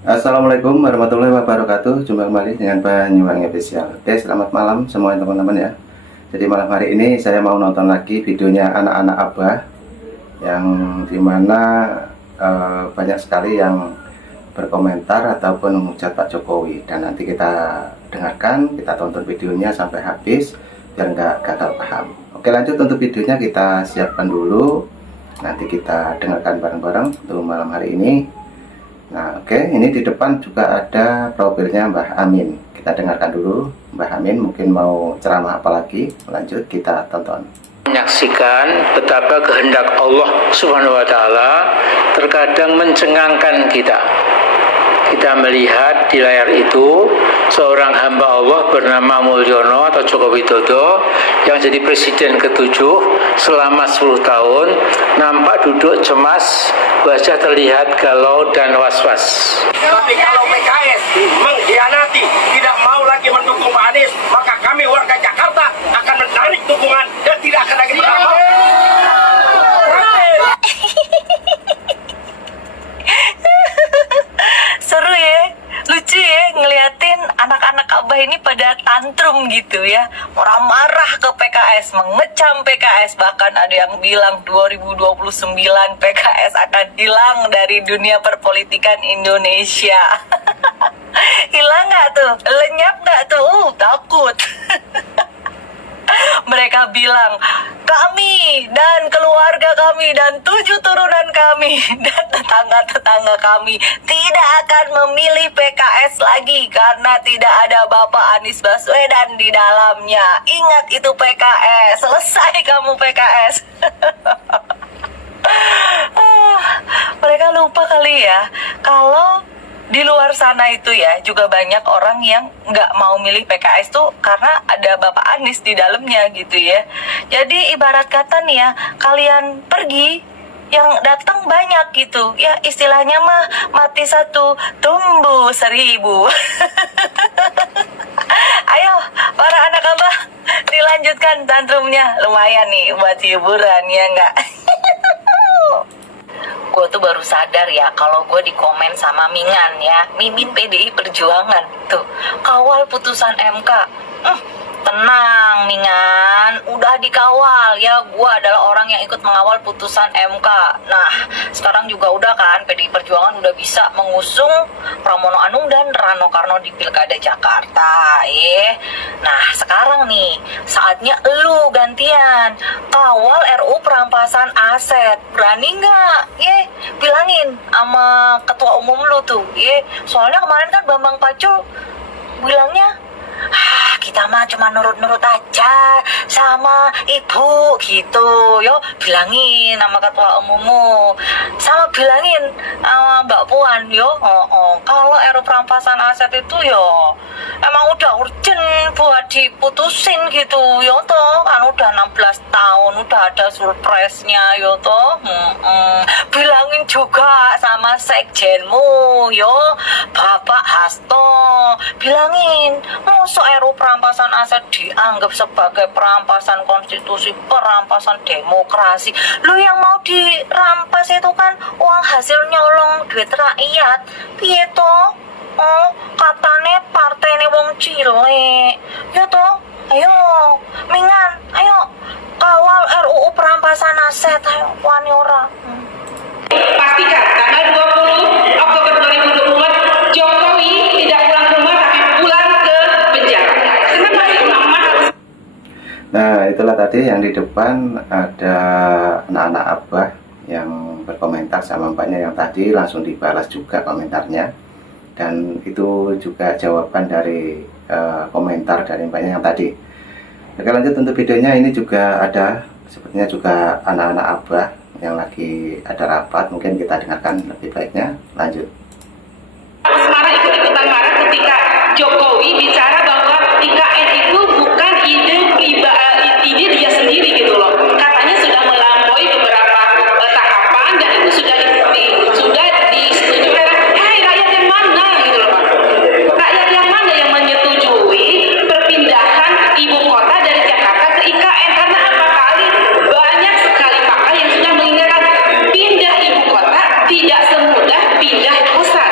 Assalamualaikum warahmatullahi wabarakatuh. Jumpa kembali dengan Banyuwangi Official. Oke, selamat malam semua teman-teman ya. Jadi malam hari ini saya mau nonton lagi videonya anak-anak Abah yang dimana banyak sekali yang berkomentar ataupun menghujat Pak Jokowi. Dan nanti kita dengarkan, kita tonton videonya sampai habis biar nggak gagal paham. Oke, lanjut untuk videonya kita siapkan dulu. Nanti kita dengarkan bareng-bareng untuk malam hari ini. Nah, oke, ini di depan juga ada profilnya Mbah Amin. Kita dengarkan dulu. Mbah Amin mungkin mau ceramah apa lagi. Lanjut kita tonton. Menyaksikan betapa kehendak Allah Subhanahu wa taala terkadang mencengangkan kita. Kita melihat di layar itu seorang hamba Allah bernama Mulyono atau Joko Widodo yang jadi presiden ke-7 selama 10 tahun, nampak duduk cemas, wajah terlihat galau dan was-was. Tapi kalau PKS mengkhianati, tidak mau lagi mendukung Pak Anies, maka kami warga Jakarta akan menarik dukungan dan tidak akan lagi dikawal. Seru ya, lucu ya ngeliatin anak-anak Abah ini pada tantrum gitu ya, marah-marah ke PKS, mengecam PKS, bahkan ada yang bilang 2029 PKS akan hilang dari dunia perpolitikan Indonesia. Hilang nggak tuh? Lenyap nggak tuh? Takut. Mereka bilang, kami dan keluarga kami dan 7 turunan kami dan tetangga-tetangga kami tidak akan memilih PKS lagi karena tidak ada Bapak Anies Baswedan di dalamnya. Ingat itu PKS, selesai kamu PKS. Mereka lupa kali ya, kalau di luar sana itu ya juga banyak orang yang nggak mau milih PKS tuh karena ada Bapak Anies di dalamnya gitu ya. Jadi ibarat kata nih ya, kalian pergi yang datang banyak gitu ya, istilahnya mah mati 1 tumbuh 1000. Ayo para anak Abah, dilanjutkan tantrumnya, lumayan nih buat hiburan ya nggak? Gue tuh baru sadar ya kalau gue di komen sama Mingan ya, Mimin PDI Perjuangan tuh, kawal putusan MK. Tenang Mingan, udah dikawal ya, gue adalah orang yang ikut mengawal putusan MK. Nah sekarang juga udah kan, PDI Perjuangan udah bisa mengusung Pramono Anung dan Rano Karno di Pilkada Jakarta. Nah sekarang nih saatnya lu gantian kawal RU perampasan aset. Berani nggak? Bilangin sama ketua umum lu tuh. Soalnya kemarin kan Bambang Pacul bilangnya, kita mah cuma nurut-nurut aja sama ibu gitu. Yo bilangin sama ketua umummu, sama bilangin sama Mbak Puan yo, kalau RU perampasan aset itu yo emang udah urgent buat diputusin gitu yo toh, kan udah 16 tahun udah ada surprise-nya yo toh. Bilangin juga sama sekjenmu yo, Bapak Hasto, bilangin masa RU perampasan aset dianggap sebagai perampasan konstitusi, perampasan demokrasi. Lu yang mau dirampas itu kan uang hasil nyolong duit rakyat. Piye toh? Katane partene wong cilik. Ya toh? Ayo, Mingan, ayo kawal RUU perampasan aset, ayo wani ora. Pastikan tanggal 20 Oktober 2024 Jokowi tidak pulang ke rumah tapi pulang ke penjara. Kenapa sih mama harus? Nah, itulah tadi yang di depan ada anak-anak Abah yang berkomentar sama mbaknya yang tadi, langsung dibalas juga komentarnya. Dan itu juga jawaban dari komentar dari mbaknya yang tadi. Oke, lanjut untuk videonya. Ini juga ada sepertinya juga anak-anak Abah yang lagi ada rapat, mungkin kita dengarkan lebih baiknya. Lanjut. Marah ikut-ikutan marah ketika Jokowi bicara bahwa IKN itu bukan ide dia sendiri gitu loh. Katanya sudah melampaui beberapa tahapan dan itu sudah disetujui oleh rakyat yang mana gitu loh Pak. Rakyat yang mana yang menyetujui perpindahan ibu kota dari Jakarta ke IKN, karena apa kali banyak sekali pakar yang sudah mengingatkan pindah ibu kota tidak semudah pindah pusat.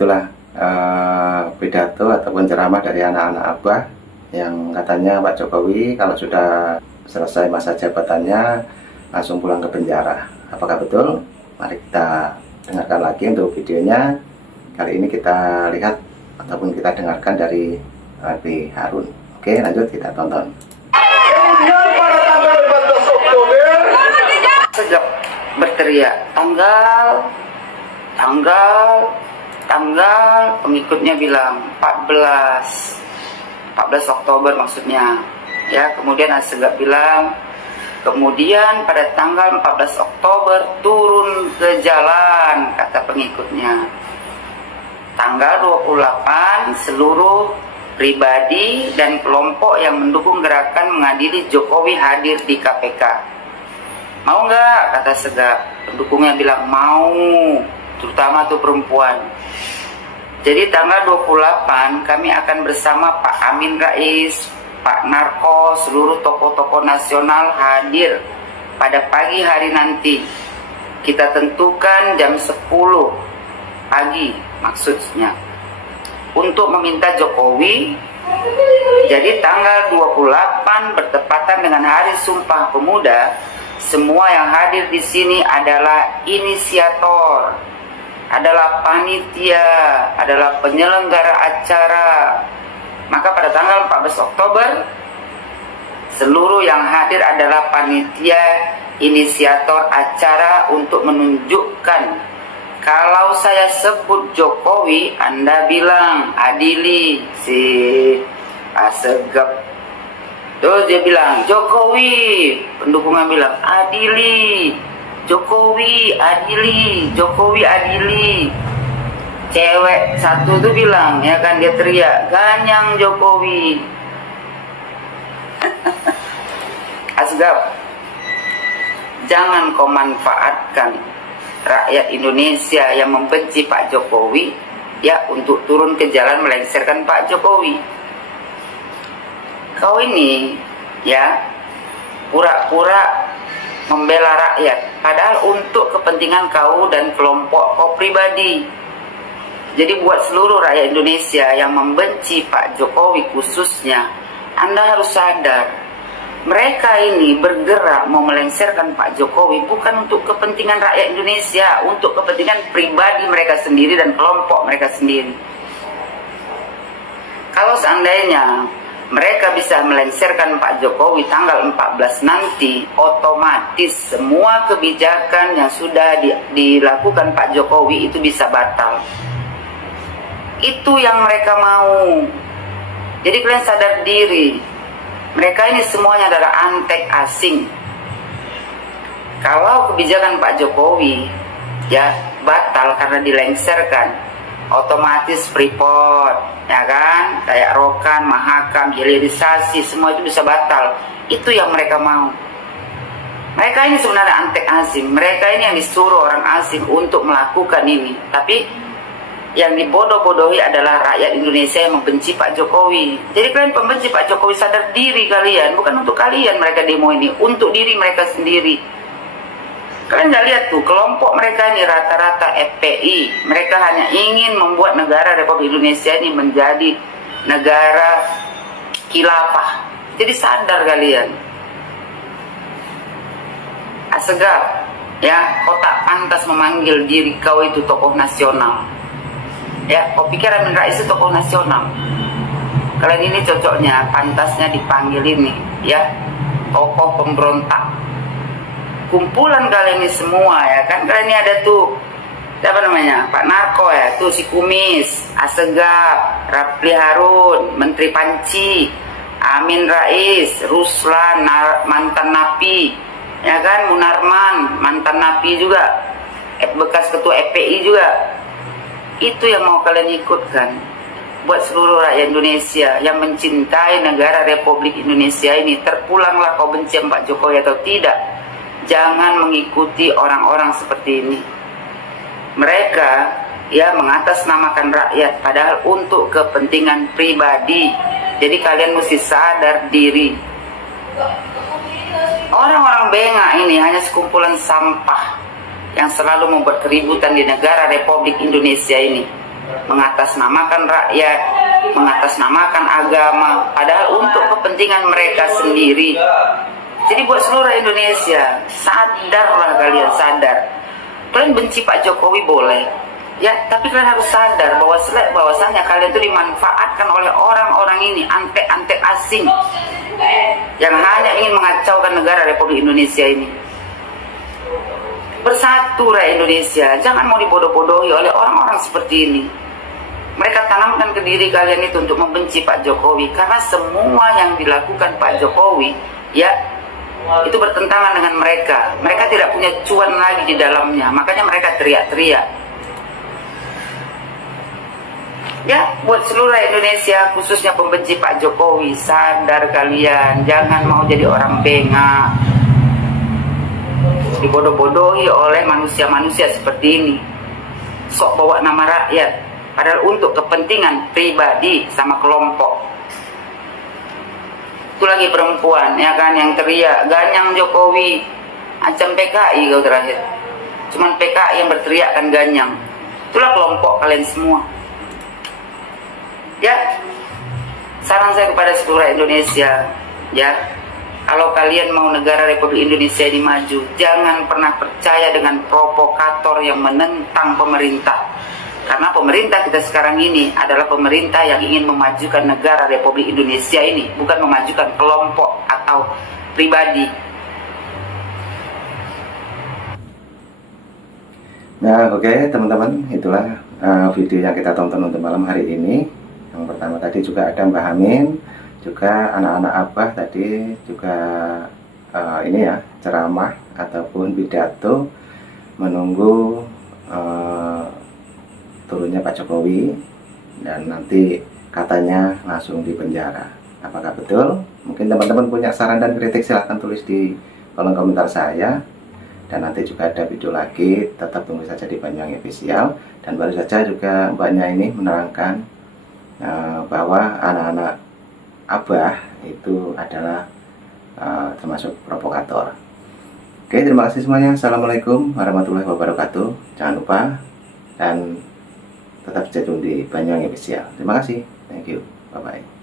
itulah pidato ataupun ceramah dari anak-anak Abah yang katanya Pak Jokowi kalau sudah selesai masa jabatannya langsung pulang ke penjara. Apakah betul? Mari kita dengarkan lagi untuk videonya. Kali ini kita lihat ataupun kita dengarkan dari Abi Harun. Oke, lanjut kita tonton. Kemudian pada tanggal 14 Oktober Segap berteriak tanggal, pengikutnya bilang 14 Oktober maksudnya ya. Kemudian Assegaf bilang, kemudian pada tanggal 14 Oktober turun ke jalan, kata pengikutnya. Tanggal 28 seluruh pribadi dan kelompok yang mendukung gerakan mengadili Jokowi hadir di KPK. Mau nggak? Kata Segaf. Pendukungnya bilang mau, terutama tuh perempuan. Jadi tanggal 28 kami akan bersama Pak Amin Rais, Pak Narko, seluruh tokoh-tokoh nasional hadir pada pagi hari nanti. Kita tentukan jam 10 pagi maksudnya, untuk meminta Jokowi. Jadi tanggal 28 bertepatan dengan Hari Sumpah Pemuda. Semua yang hadir di sini adalah inisiator, adalah panitia, adalah penyelenggara acara. Maka pada tanggal 14 Oktober seluruh yang hadir adalah panitia, inisiator acara untuk menunjukkan kalau saya sebut Jokowi, Anda bilang adili si Assegaf. Terus dia bilang Jokowi, pendukungnya bilang adili, Jokowi adili, Jokowi adili. Cewek satu tuh bilang, ya kan, dia teriak ganyang Jokowi. Assegaf, jangan kau manfaatkan rakyat Indonesia yang membenci Pak Jokowi ya untuk turun ke jalan melengsarkan Pak Jokowi. Kau ini ya pura-pura membela rakyat, padahal untuk kepentingan kau dan kelompok kau pribadi. Jadi buat seluruh rakyat Indonesia yang membenci Pak Jokowi khususnya, Anda harus sadar, mereka ini bergerak mau melengsarkan Pak Jokowi bukan untuk kepentingan rakyat Indonesia, untuk kepentingan pribadi mereka sendiri dan kelompok mereka sendiri. Kalau seandainya mereka bisa melengsarkan Pak Jokowi tanggal 14 nanti, otomatis semua kebijakan yang sudah dilakukan Pak Jokowi itu bisa batal. Itu yang mereka mau. Jadi kalian sadar diri, mereka ini semuanya adalah antek asing. Kalau kebijakan Pak Jokowi ya batal karena dilengsarkan, otomatis Freeport, ya kan, kayak Rokan, Mahakam, hilirisasi, semua itu bisa batal. Itu yang mereka mau. Mereka ini sebenarnya antek asing. Mereka ini yang disuruh orang asing untuk melakukan ini. Tapi yang dibodoh-bodohi adalah rakyat Indonesia yang membenci Pak Jokowi. Jadi kalian pembenci Pak Jokowi, sadar diri kalian. Bukan untuk kalian mereka demo ini, untuk diri mereka sendiri. Kalian nggak lihat tuh, kelompok mereka ini rata-rata FPI. Mereka hanya ingin membuat negara Republik Indonesia ini menjadi negara khilafah. Jadi sadar kalian. Assegaf, ya, kau tak pantas memanggil diri kau itu tokoh nasional. Ya, kau pikir Amin Rais itu tokoh nasional. Kalian ini cocoknya, pantasnya dipanggil ini, ya, tokoh pemberontak. Kumpulan kalian ini semua, ya kan, kalian ini ada tuh, siapa namanya, Pak Narko ya, tuh si Kumis, Assegaf, Rapli Harun, Menteri Panci, Amin Rais, Ruslan, mantan Napi, ya kan, Munarman, mantan Napi juga, bekas ketua FPI juga. Itu yang mau kalian ikutkan. Buat seluruh rakyat Indonesia yang mencintai negara Republik Indonesia ini, terpulanglah kau benci Pak Jokowi atau tidak. Jangan mengikuti orang-orang seperti ini. Mereka ya mengatasnamakan rakyat padahal untuk kepentingan pribadi. Jadi kalian mesti sadar diri. Orang-orang bengak ini hanya sekumpulan sampah yang selalu membuat keributan di negara Republik Indonesia ini. mengatasnamakan rakyat, mengatasnamakan agama, padahal untuk kepentingan mereka sendiri. Jadi buat seluruh Indonesia, sadarlah kalian, sadar. Kalian benci Pak Jokowi boleh, ya, tapi kalian harus sadar bahwasanya kalian itu dimanfaatkan oleh orang-orang ini, antek-antek asing yang hanya ingin mengacaukan negara Republik Indonesia ini. Bersatu rakyat Indonesia, jangan mau dibodoh-bodohi oleh orang-orang seperti ini. Mereka tanamkan ke diri kalian itu untuk membenci Pak Jokowi, karena semua yang dilakukan Pak Jokowi, ya, itu bertentangan dengan mereka. Mereka tidak punya cuan lagi di dalamnya, makanya mereka teriak-teriak. Ya, buat seluruh Indonesia, khususnya pembenci Pak Jokowi, sadar kalian, jangan mau jadi orang bengak, dibodoh-bodohi oleh manusia-manusia seperti ini. Sok bawa nama rakyat, padahal untuk kepentingan pribadi sama kelompok. Itu lagi perempuan, ya kan, yang teriak, ganyang Jokowi, ancam PKI kau terakhir. Cuman PKI yang berteriak kan ganyang. Itulah kelompok kalian semua. Ya, saran saya kepada seluruh Indonesia, ya, kalau kalian mau negara Republik Indonesia ini maju, jangan pernah percaya dengan provokator yang menentang pemerintah. Karena pemerintah kita sekarang ini adalah pemerintah yang ingin memajukan negara Republik Indonesia ini, bukan memajukan kelompok atau pribadi. Nah, oke, teman-teman, itulah video yang kita tonton untuk malam hari ini. Yang pertama tadi juga ada Mbak Hamin, juga anak-anak Abah tadi juga ini ya, ceramah ataupun pidato menunggu turunnya Pak Jokowi, dan nanti katanya langsung di penjara. Apakah betul? Mungkin teman-teman punya saran dan kritik, silahkan tulis di kolom komentar saya. Dan nanti juga ada video lagi, tetap tunggu saja di Banyuwangi Official. Dan baru saja juga mbaknya ini menerangkan bahwa anak-anak Abah itu adalah termasuk provokator. Oke, terima kasih semuanya. Assalamualaikum warahmatullahi wabarakatuh. Jangan lupa dan tetap stay tune di Banyuwangi Official. Terima kasih. Thank you. Bye-bye.